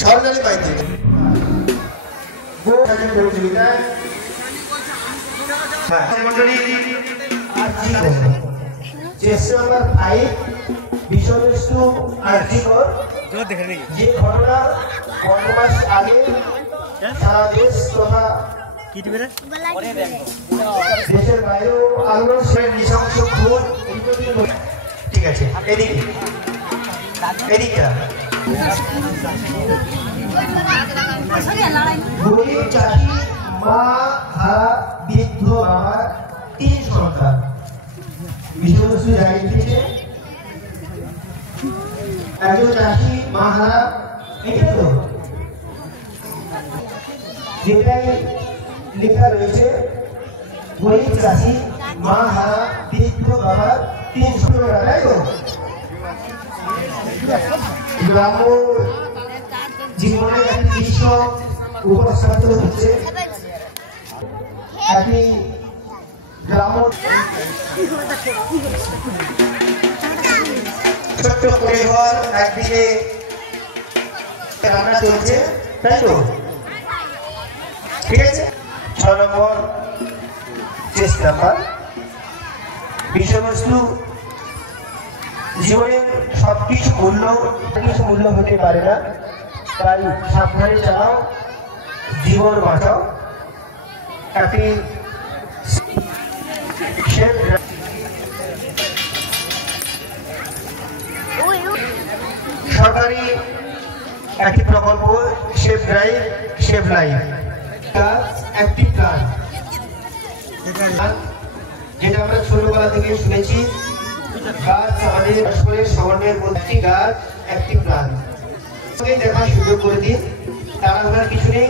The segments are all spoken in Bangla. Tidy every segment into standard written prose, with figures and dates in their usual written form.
স্বর্ণালী মাইতি প্রতিযোগিতায় চেষ্টা নাম্বার 5 বিষয়বস্তু আর্থিকর যে ঘটনা 15 মাস আগে সারা দেশ তথা দেশের বাইরেও আলোড়ন নৃশংস খুন। ঠিক আছে, এদিকটা গরিব চাষি মা হারা বৃদ্ধ বাবার 3 সন্তান। বিষয়বস্তু জায়গা থেকে একজন চাষি মা হারা, এটা তো যেটাই লেখা রয়েছে গরিব চাষি মা হারা বৃদ্ধ বাবার 3 সন্তান, তাই তো? গ্রাম্য জীবনের একটি দৃশ্য উপস্থাপিত হচ্ছে। একটি গ্রাম ছোট্ট পরিবার একদিকে রান্না চলছে, তাই তো? ঠিক আছে, 6 নম্বর চেষ্টা নাম্বার বিষয়বস্তু জীবনের সবকিছু মূল্য হতে পারে না, তাই সাবধানে চালাও, জীবন বাঁচাও। একটি সরকারি একটি প্রকল্প সেভ ড্রাইভ সেভ লাইফ, একটি প্ল্যান যেটা আমরা ছোটবেলা থেকে শুনেছি। গাছ আমাদের সমন্বয়ের মধ্যে গাছ একটি প্ল্যান দেখার সুযোগ করে দিন। তাড়াহুড়ার কিছু নেই,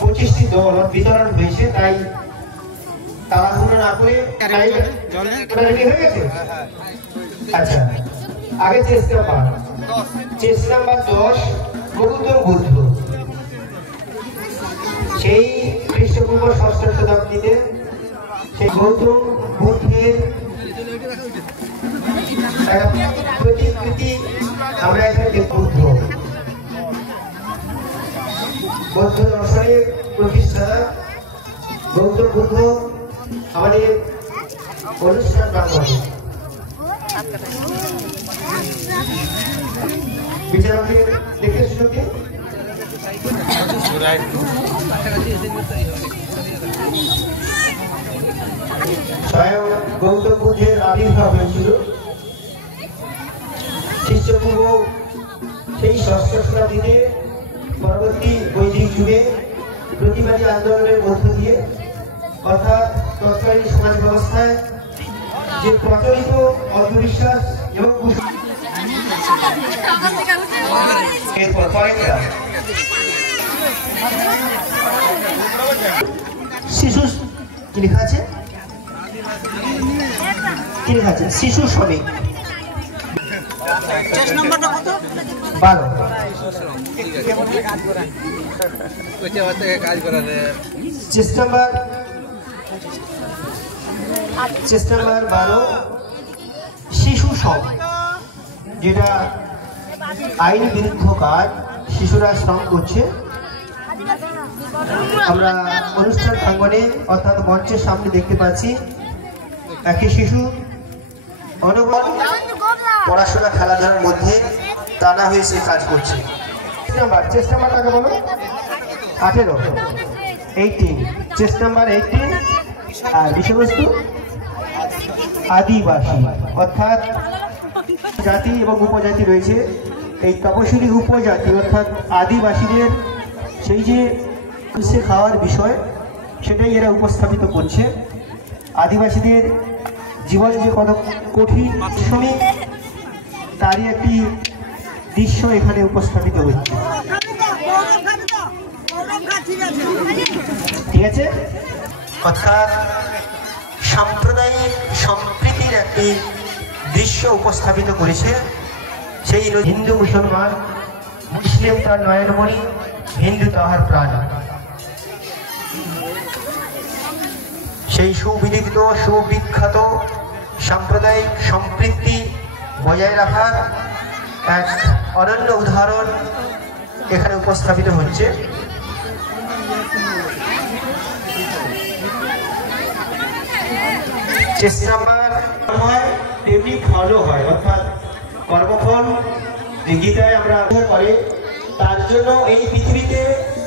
25টি দল বিতরণ হয়েছে, তাই তাড়াহুড়ো না করে রেডি হয়ে গেছে। আচ্ছা, আগে চেষ্টা নাম্বার 10 গৌতম বুদ্ধ। সেই খ্রিস্টপূর্ব 6ষ্ঠ শতাব্দীতে সেই গৌতম বুদ্ধের প্রতিকৃতি আমরা এখানে বৌদ্ধ দর্শনের প্রতিষ্ঠাতা গৌতম বুদ্ধ আমাদের অনুষ্ঠান প্রাঙ্গণে বিচারকদের দেখে শুনে স্বয়ং গৌতম বুদ্ধের আবির্ভাব হয়েছিল খ্রিস্টপূর্ব সেই 6ষ্ঠ শতাব্দীতে। পরবর্তী বৈদিক যুগে প্রতিবাদী আন্দোলনের মধ্য দিয়ে অর্থাৎ তৎকালীন সমাজ ব্যবস্থায় যে প্রচলিত অন্ধবিশ্বাস এবং শিশু কি লেখা আছে, শিশু শ্রমিক 12। চেষ্টা নাম্বার 12 শিশু শ্রম, যেটা আইন বিরুদ্ধ কাজ, শিশুরা শ্রম করছে। আমরা অনুষ্ঠান প্রাঙ্গণে অর্থাৎ মঞ্চের সামনে দেখতে পাচ্ছি একটি শিশু অনবরত পড়াশোনা খেলাধুলার মধ্যে টানা হয়ে সে কাজ করছে। চেষ্টা নাম্বার আগে বলো 18 চেষ্টা নাম্বার 18। আর বিষয়বস্তু আদিবাসী, অর্থাৎ জাতি এবং উপজাতি রয়েছে। এই তপশিলি উপজাতি অর্থাৎ আদিবাসীদের সেই যে খাওয়ার বিষয়, সেটাই এরা উপস্থাপিত করছে। আদিবাসীদের জীবন যে কত কঠিন শ্রমিক, তারই একটি দৃশ্য এখানে উপস্থাপিত হচ্ছে। ঠিক আছে, অর্থাৎ সাম্প্রদায়িক সম্প্রীতির একটি দৃশ্য উপস্থাপিত করেছে। সেই হিন্দু মুসলমান, মুসলিম তার নয়নমণি, হিন্দু তাহার প্রাণ। সেই সুবিদিত সুবিখ্যাত সাম্প্রদায়িক সম্প্রীতি বজায় রাখার এক অনন্য উদাহরণ এখানে উপস্থাপিত হচ্ছে। চেষ্টা হয় তেমনি ফলও হয়, অর্থাৎ কর্মফল যে গীতায় আমরা করে, তার জন্য এই পৃথিবীতে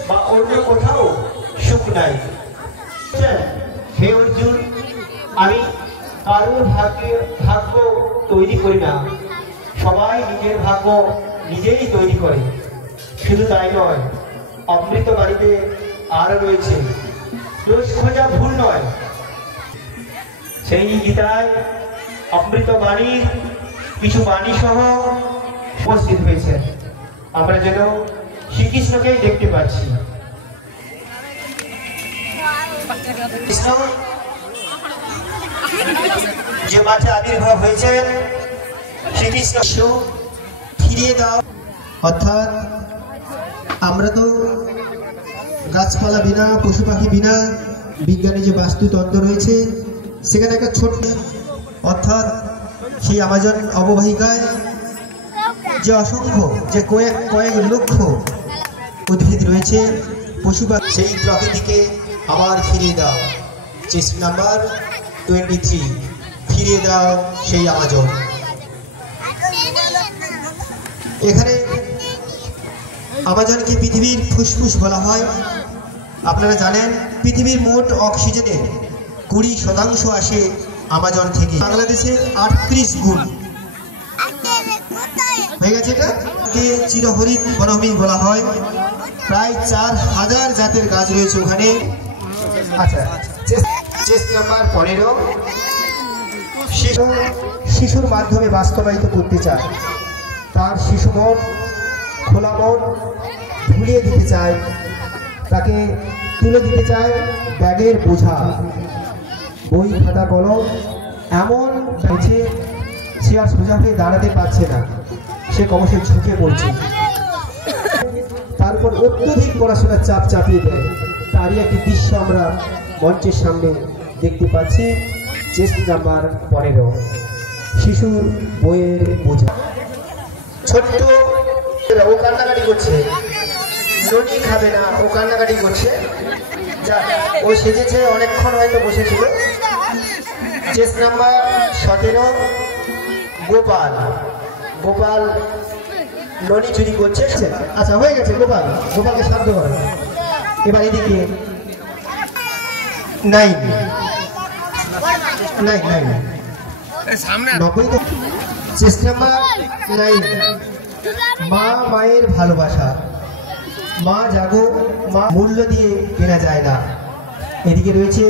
বা অন্য কোথাও সুখ নাই। হে অর্জুন, আমি কারোর ভাগ্য তৈরি করি না, সবাই নিজের ভাগ্য নিজেই তৈরি করে। শুধু তাই নয়, অমৃত বাণীতে আরো রয়েছে দোষ খোঁজা ভুল নয়। সেই গীতায় অমৃত বাণীর কিছু বাণী সহ উপস্থিত হয়েছে। আমরা যেন শ্রীকৃষ্ণকেই দেখতে পাচ্ছি। কৃষ্ণ যে মাঠে আবির্ভাব হয়েছেন, শ্রীকৃষ্ণ ফিরিয়ে দাও। অর্থাৎ আমরা তো গাছপালা বিনা, পশু পাখি বিনা, বিজ্ঞানী যে বাস্তুতন্ত্র রয়েছে সেখানে একটা ছোট্ট, অর্থাৎ সেই আমাজন অববাহিকায় যে অসংখ্য, যে কয়েক লক্ষ উদ্ভিদ রয়েছে, পশু পাখি, সেই প্রকৃতিকে আবার ফিরিয়ে দাও। চেষ্টা নাম্বার 23, ফিরিয়ে দাও সেই আমাজন। এখানে আমাজনকে পৃথিবীর ফুসফুস বলা হয়। আপনারা জানেন পৃথিবীর মোট অক্সিজেনের 20% আসে আমাজন থেকে। বাংলাদেশে 38 গুণ হয়ে গেছে। এটাকে চিরহরিত বনভূমি বলা হয়। প্রায় 4000 জাতের গাছ রয়েছে ওখানে। আচ্ছা, চেষ্টা নাম্বার 15, শিশুর মাধ্যমে বাস্তবায়িত করতে চায়। তার শিশু মন, খোলা মন ভুলিয়ে দিতে চায়, তাকে তুলে দিতে চায় ব্যাগের বোঝা, বই খাতা কলম এমন হয়েছে সে আর সোজা হয়ে দাঁড়াতে পারছে না, সে ক্রমশ ঝুঁকে পড়ছে। তারপর অত্যধিক পড়াশোনার চাপ চাপিয়ে দেয়। তারই একটি দৃশ্য আমরা মঞ্চের সামনে দেখতে পাচ্ছি। চেষ্টা নাম্বার 15, শিশুর বইয়ের বোঝা। ছোট্ট ও কান্নাকাটি করছে, ননি খাবে না, ও কান্নাকাটি করছে। যা ও সেজেছে, অনেকক্ষণ হয়তো বসেছিল। চেষ্টা নাম্বার 17, গোপাল। গোপাল ননি চুরি করছে। আচ্ছা, হয়ে গেছে। গোপালকে শান্ত করো। এবার এদিকে 9 চেষ্টা নাম্বার 9, মা মায়ের ভালোবাসা। মা জাগো, মা মূল্য দিয়ে কেনা যায় না। এদিকে রয়েছে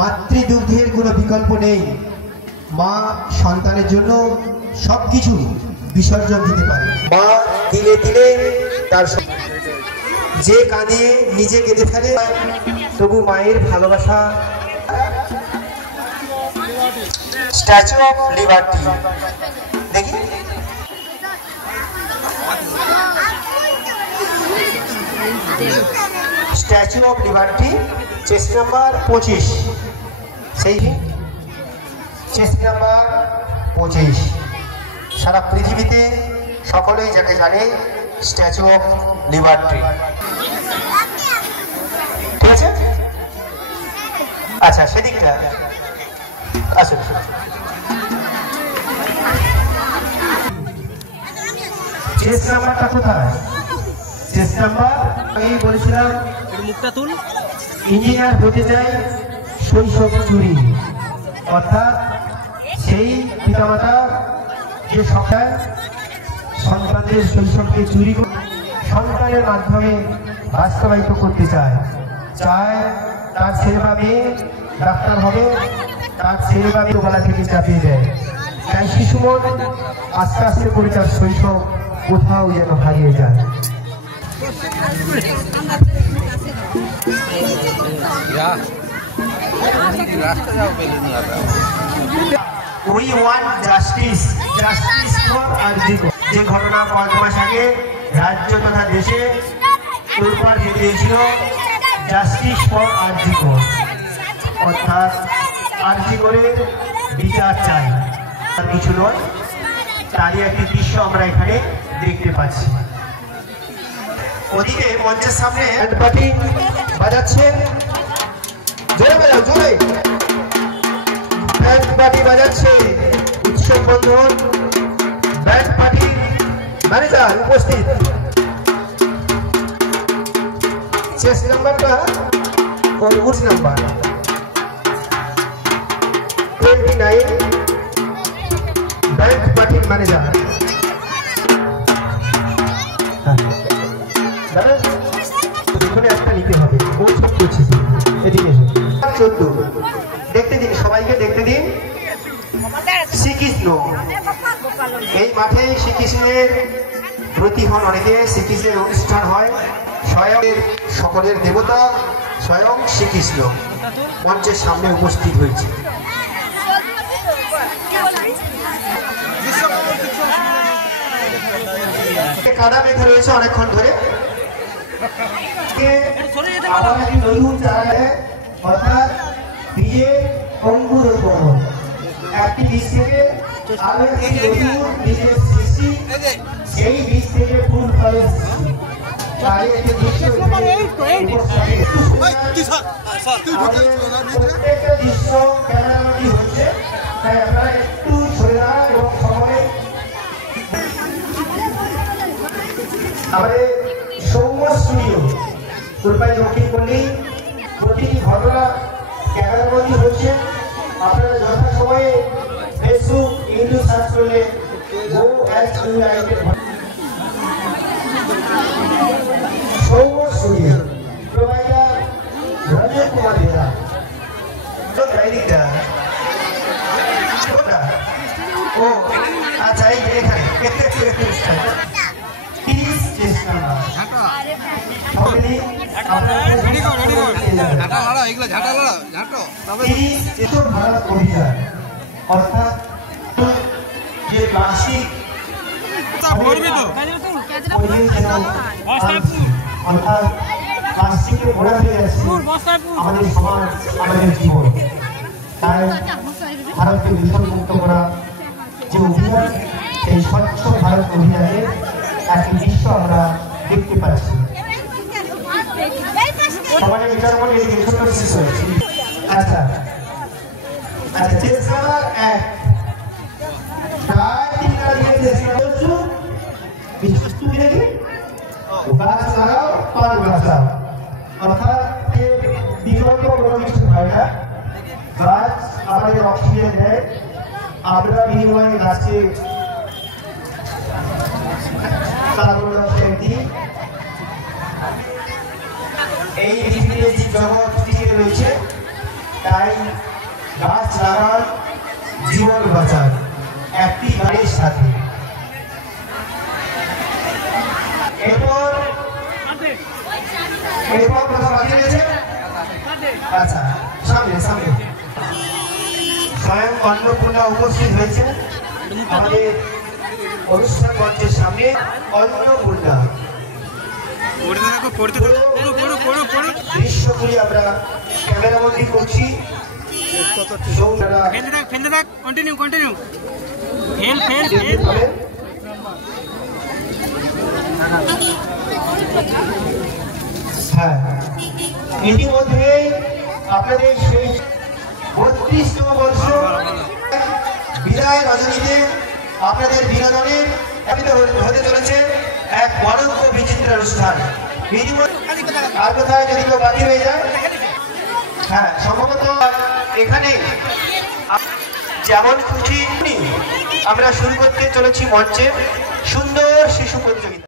মাতৃদুগ্ধের কোনো বিকল্প নেই। মা সন্তানের জন্য সবকিছু বিসর্জন দিতে পারে। মা দিলে দিলে তার, যে কাঁদিয়ে নিজে কেঁদে ফেলে, তবু মায়ের ভালোবাসা। স্ট্যাচু অফ লিবার্টি দেখি। স্ট্যাচু অফ লিবার্টি, চেষ্টা নাম্বার 25, সেই চেষ্টা নাম্বার 25। সারা পৃথিবীতে সকলেই যাকে জানে স্ট্যাচু অফ লিবার্টি। ঠিক আছে? আচ্ছা, সেদিকটা আসুন। চেষ্টা নাম্বারটা কোথায়? চেষ্টা নাম্বার আমি বলেছিলাম ইঞ্জিনিয়ার হতে চাই শৈশব চুরি। অর্থাৎ সেই পিতামাতা যে সকাল সন্তানদের শৈশবকে চুরি করে সন্তানের মাধ্যমে বাস্তবায়িত করতে চায় তার ছেলে বা মেয়ে ডাক্তার হবে, তার ছেলে বা মেয়ে গলা থেকে চাপিয়ে দেয়। তাই শিশু মন আস্তে আস্তে করে তার শৈশব কোথাও যেন হারিয়ে যায়। We want justice, justice for Arjiko। যে ঘটনা 5 মাস আগে রাজ্য তথা দেশে তোলপাড় দিয়ে দিয়েছিল, জাস্টিস ফর আরজিকো। অর্থাৎ আরজিকোর বিচার চাই, আর কিছু নয়। তারই একটি দৃশ্য আমরা এখানে দেখতে পাচ্ছি। ওদিকে মঞ্চের সামনে পার্টি বাজাচ্ছে, জোরে বাজাও, জোরে ব্যান্ড পার্টি বাজাচ্ছে। উৎসব বন্ধন ব্যান্ড পার্টি ম্যানেজার উপস্থিত। শেষ নাম্বারটা উঠ নাম্বার 29 ব্যান্ড পার্টির ম্যানেজার। একটা নিতে হবে, ও সব করছে। এদিকে 14 দেখতে দিন, সবাইকে দেখতে দিন। শ্রীকৃষ্ণ, এই মাঠে শ্রীকৃষ্ণের প্রতি হন অনেকে, শ্রীকৃষ্ণের অনুষ্ঠান হয়। স্বয়ং সকলের দেবতা স্বয়ং শ্রীকৃষ্ণ মঞ্চের সামনে উপস্থিত হয়েছে। কাদা মেঘে রয়েছে অনেকক্ষণ ধরে। অর্থাৎ বীজের অঙ্কুরোদ্গমন, একটি বীজ থেকে আরো একটি নতুন বীজের সৃষ্টি, সেই বীজ থেকে ফুল ফলের সৃষ্টি। প্রত্যেকটা দৃশ্য ক্যামেরাবন্দি হচ্ছে, তাই আপনারা একটু সরে দাঁড়ান এবং সময় আমাদের সৌম্য স্টুডিও কুরবাই দক্ষিণ পল্লী প্রতিটি ঘটনা ক্যামেরাবন্দি হচ্ছে। আপনারা যথাসময়ে ফেসবুক ইউটিউব সার্চ করলে সৌম্য স্টুডিও প্রোভাইডার রঞ্জন কুমার বেরা। ও আচ্ছা, এই এখানে অর্থাৎ যে প্লাস্টিক অর্থাৎ প্লাস্টিকের ঘোরা হয়ে যাচ্ছে আমাদের সমাজ, আমাদের জীবন। তাই ভারতকে দূষণমুক্ত করা যে অভিযান, সেই স্বচ্ছ ভারত অভিযানের একটি দৃশ্য আমরা দেখতে পাচ্ছি। সমাজের বিচার করে এই ছোট্ট শেষ হয়েছে। আচ্ছা আচ্ছা, চেষ্টা এক প্রায় 3 তারিখে চেষ্টা করছো তুমি নাকি গাছ লাগাও, পান বাঁচাও। অর্থাৎ বিকল্প কোনো কিছু হয় না। গাছ আমাদের অক্সিজেন দেয়, আমরা বিনিময়ে গাছে কার্বন ডাই অক্সাইড দিই। এই পৃথিবীতে যে জগৎ টিকে রয়েছে, তাই গাছ লাগান, জীবন বাঁচান একটি গাড়ির সাথে। এরপর কথা বাকি রয়েছে। আচ্ছা, সামনে সামনে স্বয়ং অন্নপূর্ণা উপস্থিত হয়েছে আমাদের অনুষ্ঠান মঞ্চের সামনে। অন্নপূর্ণা দৃশ্যগুলি আমরা ক্যামেরাবন্দি করছি। হ্যাঁ, ইতিমধ্যে আপনাদের সেই 32তম বর্ষ বিদায় রজনীতে আপনাদের বিনোদনে হতে চলেছে এক অনন্য বিচিত্র অনুষ্ঠান। আর কোথায় যদি কেউ বাকি হয়ে যায়, হ্যাঁ সম্ভবত এখানে যেমন খুশি আমরা শুরু করতে চলেছি মঞ্চে সুন্দর শিশু প্রতিযোগিতা।